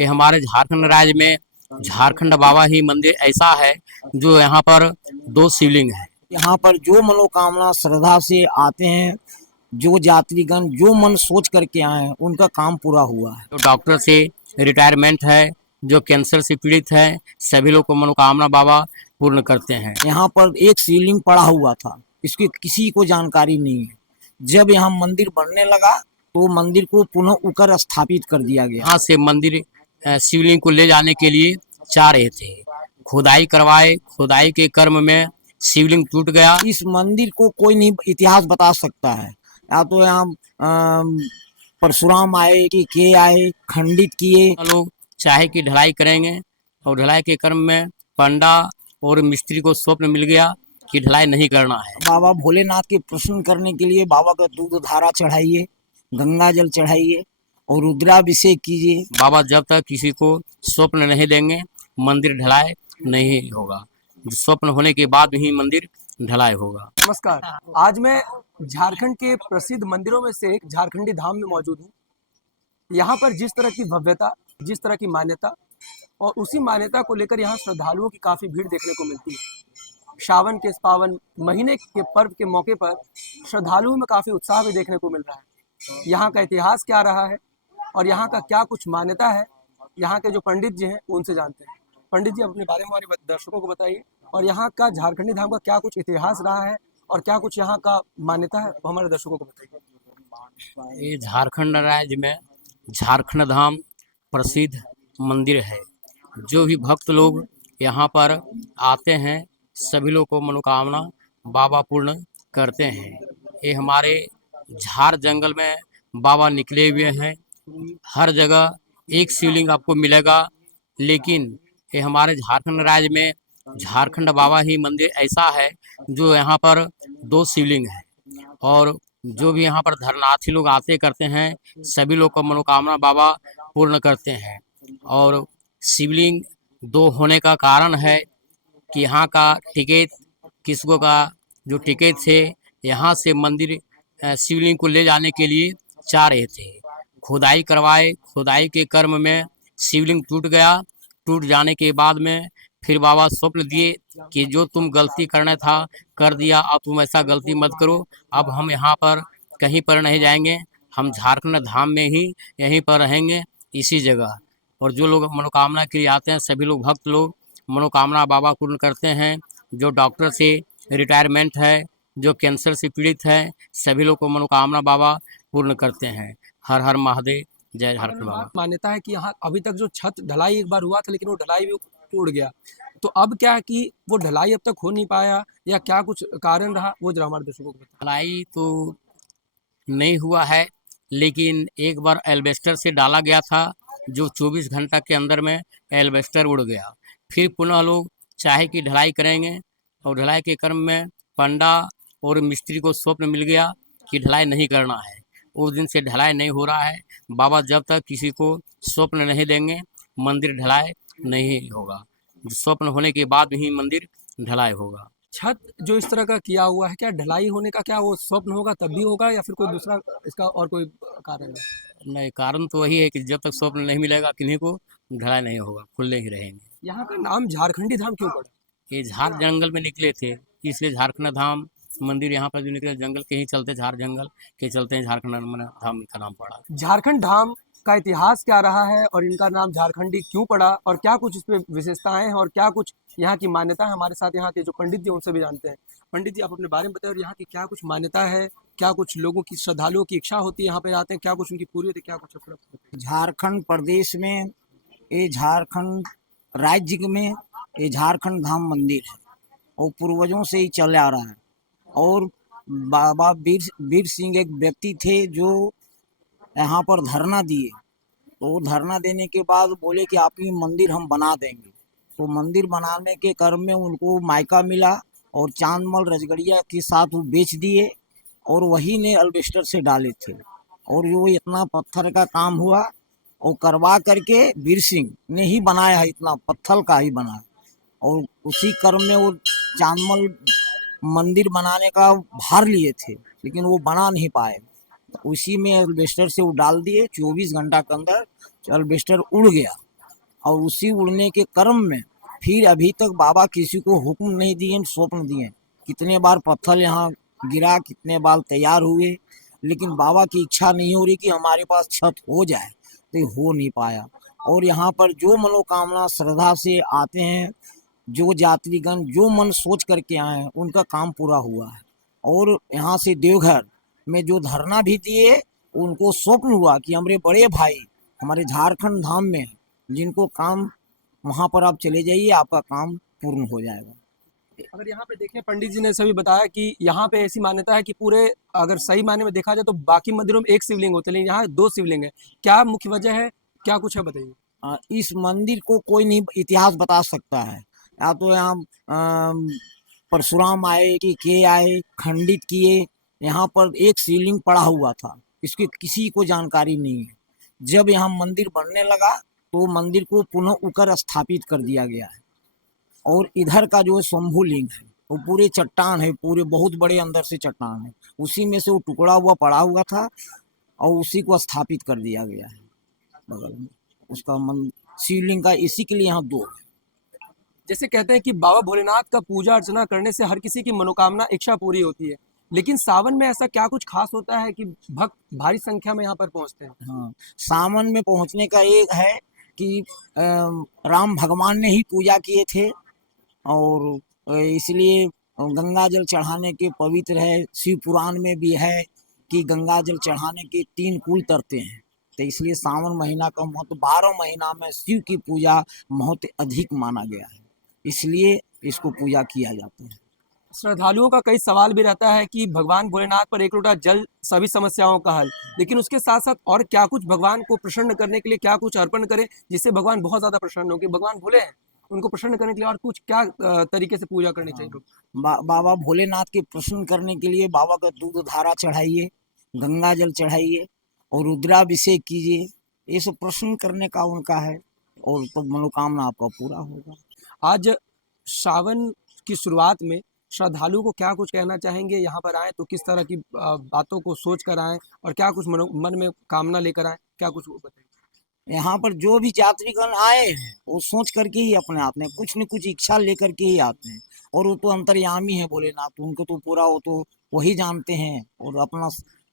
ये हमारे झारखंड राज्य में झारखंड बाबा ही मंदिर ऐसा है जो यहाँ पर 2 शिवलिंग है। यहाँ पर जो मनोकामना श्रद्धा से आते हैं, जो यात्रीगण जो मन सोच करके आए हैं, उनका काम पूरा हुआ है। जो डॉक्टर से रिटायरमेंट है, जो कैंसर से पीड़ित है, सभी लोग को मनोकामना बाबा पूर्ण करते हैं। यहाँ पर एक शिवलिंग पड़ा हुआ था, इसकी किसी को जानकारी नहीं है। जब यहाँ मंदिर बनने लगा तो मंदिर को पुनः उकर स्थापित कर दिया गया। यहाँ से मंदिर शिवलिंग को ले जाने के लिए चाह रहे थे, खुदाई करवाए, खुदाई के क्रम में शिवलिंग टूट गया। इस मंदिर को कोई नहीं इतिहास बता सकता है, या तो यहाँ परशुराम आए कि के आए, खंडित किए। लोग चाहे कि ढलाई करेंगे और ढलाई के क्रम में पंडा और मिस्त्री को स्वप्न मिल गया कि ढलाई नहीं करना है। बाबा भोलेनाथ के प्रसन्न करने के लिए बाबा का दूध धारा चढ़ाइए, गंगा जल चढ़ाइए और रुद्राभिषेक कीजिए। बाबा जब तक किसी को स्वप्न नहीं देंगे मंदिर ढलाई नहीं होगा। स्वप्न होने के बाद ही मंदिर ढलाई होगा। नमस्कार, आज मैं झारखंड के प्रसिद्ध मंदिरों में से एक झारखंडी धाम में मौजूद हूँ। यहाँ पर जिस तरह की भव्यता, जिस तरह की मान्यता और उसी मान्यता को लेकर यहाँ श्रद्धालुओं की काफ़ी भीड़ देखने को मिलती है। श्रावण के इस पावन महीने के पर्व के मौके पर श्रद्धालुओं में काफ़ी उत्साह भी देखने को मिल रहा है। यहाँ का इतिहास क्या रहा है और यहाँ का क्या कुछ मान्यता है, यहाँ के जो पंडित जी हैं उनसे जानते हैं। पंडित जी, अपने बारे में हमारे दर्शकों को बताइए और यहाँ का झारखंडी धाम का क्या कुछ इतिहास रहा है और क्या कुछ यहाँ का मान्यता है, वो हमारे दर्शकों को बताइए। ये झारखंड राज्य में झारखंड धाम प्रसिद्ध मंदिर है। जो भी भक्त लोग यहाँ पर आते हैं सभी लोग को मनोकामना बाबा पूर्ण करते हैं। ये हमारे झार जंगल में बाबा निकले हुए हैं। हर जगह एक शिवलिंग आपको मिलेगा, लेकिन ये हमारे झारखंड राज्य में झारखंड बाबा ही मंदिर ऐसा है जो यहाँ पर 2 शिवलिंग है। और जो भी यहाँ पर धर्मार्थी लोग आते करते हैं सभी लोग का मनोकामना बाबा पूर्ण करते हैं। और शिवलिंग 2 होने का कारण है कि यहाँ का टिकट किसको का जो टिकट थे यहाँ से मंदिर शिवलिंग को ले जाने के लिए चाह रहे थे, खुदाई करवाए, खुदाई के क्रम में शिवलिंग टूट गया। टूट जाने के बाद में फिर बाबा स्वप्न दिए कि जो तुम गलती करना था कर दिया, अब तुम ऐसा गलती मत करो। अब हम यहाँ पर कहीं पर नहीं जाएंगे, हम झारखंड धाम में ही यहीं पर रहेंगे इसी जगह। और जो लोग मनोकामना के लिए आते हैं सभी लोग भक्त लोग मनोकामना बाबा पूर्ण करते हैं। जो डॉक्टर से रिटायरमेंट है, जो कैंसर से पीड़ित है, सभी लोग को मनोकामना बाबा पूर्ण करते हैं। हर हर महादेव, जय झारखंड बाबा। मान्यता है कि यहाँ अभी तक जो छत ढलाई एक बार हुआ था लेकिन वो ढलाई भी टूट गया, तो अब क्या है कि वो ढलाई अब तक हो नहीं पाया या क्या कुछ कारण रहा, वो जरा हमारे दर्शकों को बताइए। ढलाई तो नहीं हुआ है, लेकिन एक बार एल्वेस्टर से डाला गया था जो 24 घंटा के अंदर में एल्वेस्टर उड़ गया। फिर पुनः लोग चाहे कि ढलाई करेंगे और ढलाई के क्रम में पंडा और मिस्त्री को स्वप्न मिल गया कि ढलाई नहीं करना है। उस दिन से ढलाई नहीं हो रहा है। बाबा जब तक किसी को स्वप्न नहीं देंगे मंदिर ढलाई नहीं होगा। स्वप्न होने के बाद ही मंदिर ढलाई होगा। छत जो इस तरह का किया हुआ है, क्या ढलाई होने का क्या वो स्वप्न होगा तब भी होगा या फिर कोई दूसरा इसका और कोई कारण है? नहीं, कारण तो वही है कि जब तक स्वप्न नहीं मिलेगा किन्हीं को ढलाई नहीं होगा, खुले ही रहेंगे। यहाँ का नाम झारखंडी धाम क्यों पड़ा? ये झार जंगल में निकले थे इसलिए झारखंड धाम मंदिर यहाँ पर जो निकले जंगल के ही चलते, झार जंगल के चलते झारखंड धाम का नाम पड़ा। झारखंड धाम का इतिहास क्या रहा है और इनका नाम झारखंडी क्यों पड़ा और क्या कुछ इस पे विशेषताएं हैं और क्या कुछ यहाँ की मान्यता है, हमारे साथ यहाँ के जो पंडित जी उनसे भी जानते हैं। पंडित जी, आप अपने बारे में बताएं और यहाँ की क्या कुछ मान्यता है, क्या कुछ लोगों की श्रद्धालुओं की इच्छा होती है यहाँ पे आते हैं, क्या कुछ उनकी पूरी होती है, क्या कुछ अपना। झारखंड प्रदेश में ये झारखंड राज्य में ये झारखंड धाम मंदिर है और पूर्वजों से ही चले आ रहा है। और बाबा वीर सिंह एक व्यक्ति थे जो यहाँ पर धरना दिए, तो धरना देने के बाद बोले कि आपकी मंदिर हम बना देंगे। तो मंदिर बनाने के क्रम में उनको मायका मिला और चांदमल रजगड़िया के साथ वो बेच दिए और वही ने अल्बेस्टर से डाले थे। और जो इतना पत्थर का काम हुआ और करवा करके वीर सिंह ने ही बनाया है, इतना पत्थर का ही बना। और उसी क्रम में वो चांदमल मंदिर बनाने का भार लिए थे लेकिन वो बना नहीं पाए। उसी में अल्बेस्टर से वो डाल दिए, 24 घंटा के अंदर अल्बेस्टर उड़ गया और उसी उड़ने के क्रम में फिर अभी तक बाबा किसी को हुक्म नहीं दिए, स्वप्न दिए। कितने बार पत्थर यहाँ गिरा, कितने बार तैयार हुए, लेकिन बाबा की इच्छा नहीं हो रही कि हमारे पास छत हो जाए, तो ये हो नहीं पाया। और यहाँ पर जो मनोकामना श्रद्धा से आते हैं, जो यात्रीगण जो मन सोच करके आए हैं, उनका काम पूरा हुआ है। और यहाँ से देवघर में जो धरना भी दिए, उनको स्वप्न हुआ कि हमारे बड़े भाई हमारे झारखंड धाम में हैं, जिनको काम वहाँ पर आप चले जाइए, आपका काम पूर्ण हो जाएगा। अगर यहाँ पे देखें, पंडित जी ने सभी बताया कि यहाँ पे ऐसी मान्यता है कि पूरे, अगर सही मायने में देखा जाए तो बाकी मंदिरों में एक शिवलिंग होते हैं, लेकिन यहाँ 2 शिवलिंग है। क्या मुख्य वजह है, क्या कुछ है, बताइए। इस मंदिर को कोई नहीं इतिहास बता सकता है। या तो यहाँ परशुराम आए कि के आए, खंडित किए। यहाँ पर एक शिवलिंग पड़ा हुआ था, इसकी किसी को जानकारी नहीं है। जब यहाँ मंदिर बनने लगा तो मंदिर को पुनः उकर स्थापित कर दिया गया है। और इधर का जो शंभू लिंग है, वो पूरे चट्टान है, पूरे बहुत बड़े अंदर से चट्टान है, उसी में से वो टुकड़ा हुआ पड़ा हुआ था और उसी को स्थापित कर दिया गया है बगल में। उसका शिवलिंग का इसी के लिए यहाँ 2 है। जैसे कहते हैं कि बाबा भोलेनाथ का पूजा अर्चना करने से हर किसी की मनोकामना, इच्छा पूरी होती है, लेकिन सावन में ऐसा क्या कुछ खास होता है कि भक्त भारी संख्या में यहाँ पर पहुँचते हैं? हाँ, सावन में पहुँचने का एक है कि राम भगवान ने ही पूजा किए थे, और इसलिए गंगा जल चढ़ाने के पवित्र है। शिव पुराण में भी है कि गंगा जल चढ़ाने के 3 कुल तरते हैं। तो इसलिए सावन महीना का महत्व, 12 महीना में शिव की पूजा बहुत अधिक माना गया है, इसलिए इसको पूजा किया जाता है। श्रद्धालुओं का कई सवाल भी रहता है कि भगवान भोलेनाथ पर एक लोटा जल सभी समस्याओं का हल, लेकिन उसके साथ साथ और क्या कुछ भगवान को प्रसन्न करने के लिए क्या कुछ अर्पण करें जिससे भगवान बहुत ज्यादा प्रसन्न हो, कि भगवान भोले हैं, उनको प्रसन्न करने के लिए और कुछ क्या तरीके से पूजा करनी चाहिए लोग? बाबा भोलेनाथ के प्रसन्न करने के लिए बाबा का दूध धारा चढ़ाइए, गंगा जल चढ़ाइए और रुद्राभिषेक कीजिए। ये सब प्रसन्न करने का उनका है, और तो मनोकामना आपका पूरा होगा। आज सावन की शुरुआत में श्रद्धालु को क्या कुछ कहना चाहेंगे? यहाँ पर आए तो किस तरह की बातों को सोच कर आए और क्या कुछ मन में कामना लेकर आए, क्या कुछ वो बताइए। यहाँ पर जो भी यात्रीगण आए हैं, वो सोच करके ही अपने आते हैं, कुछ न कुछ इच्छा लेकर के ही आते हैं। और वो तो अंतर्यामी है भोलेनाथ, उनको तो पूरा वो तो वही जानते हैं, और अपना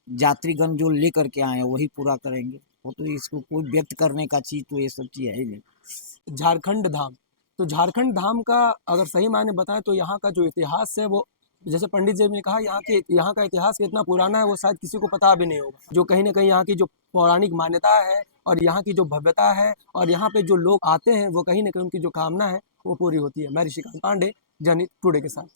यात्रीगण जो लेकर के आए हैं वही पूरा करेंगे। वो तो इसको कोई व्यक्त करने का चीज तो ये सब चीज है ही नहीं। झारखंड धाम, तो झारखंड धाम का अगर सही मायने बताएं तो यहाँ का जो इतिहास है वो, जैसे पंडित जी ने कहा, यहाँ का इतिहास कितना पुराना है वो शायद किसी को पता भी नहीं होगा, जो कहीं ना कहीं यहाँ की जो पौराणिक मान्यता है और यहाँ की जो भव्यता है और यहाँ पे जो लोग आते हैं वो कहीं ना कहीं उनकी जो कामना है वो पूरी होती है। मैं ऋषिकांत पांडे, जनहित टुडे के साथ।